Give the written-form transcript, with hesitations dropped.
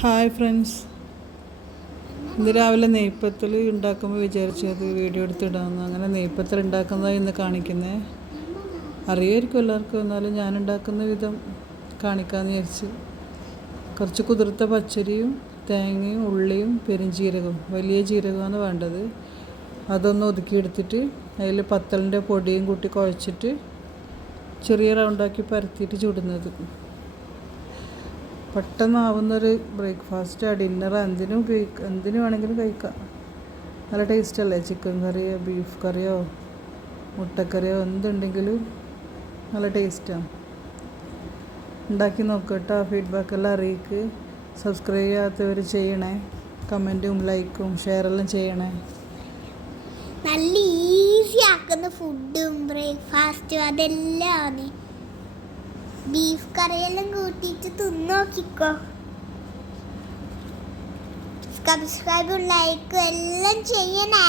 Hi friends, ഇന്ന് രാവിലെ നെയ്പ്പത്തൽ ഉണ്ടാക്കുമ്പോൾ വിചാരിച്ചത് വീഡിയോ എടുത്തിടാമെന്ന്. അങ്ങനെ നെയ്പ്പത്തൽ ഉണ്ടാക്കുന്നതാണ് ഇന്ന് കാണിക്കുന്നത്. അറിയായിരിക്കും എല്ലാവർക്കും, എന്നാലും ഞാൻ ഉണ്ടാക്കുന്ന വിധം കാണിക്കാമെന്ന് വിചാരിച്ച്. കുറച്ച് കുതിർത്ത പച്ചരിയും തേങ്ങയും ഉള്ളിയും പെരുംജീരകവും, വലിയ ജീരകമാണ് വേണ്ടത്. അതൊന്ന് ഒതുക്കിയെടുത്തിട്ട് അതിൽ പത്തലിൻ്റെ പൊടിയും കൂട്ടി കുഴച്ചിട്ട് ചെറിയ റൗണ്ടാക്കി പരത്തിയിട്ട് ചുടുന്നത്. പെട്ടെന്നാവുന്നൊരു ബ്രേക്ക്ഫാസ്റ്റ്, ഡിന്നർ, എന്തിനും വേണമെങ്കിലും കഴിക്കാം. നല്ല ടേസ്റ്റല്ലേ? ചിക്കൻ കറിയോ ബീഫ് കറിയോ മുട്ടക്കറിയോ എന്തുണ്ടെങ്കിലും നല്ല ടേസ്റ്റാണ്. ഉണ്ടാക്കി നോക്കട്ടോ. ഫീഡ്ബാക്കെല്ലാം അറിയിക്ക്. സബ്സ്ക്രൈബ് ചെയ്യാത്തവർ ചെയ്യണേ. കമൻറ്റും ലൈക്കും ഷെയറെല്ലാം ചെയ്യണേ. നല്ല ഈസി ആക്കുന്ന ഫുഡും ബ്രേക്ക്ഫാസ്റ്റും അതെല്ലാം ബീഫ് കറിയെല്ലാം കൂട്ടിയിട്ട് തിന്നോക്കിക്കോ. സബ്സ്ക്രൈബും ലൈക്കും എല്ലാം ചെയ്യണേ.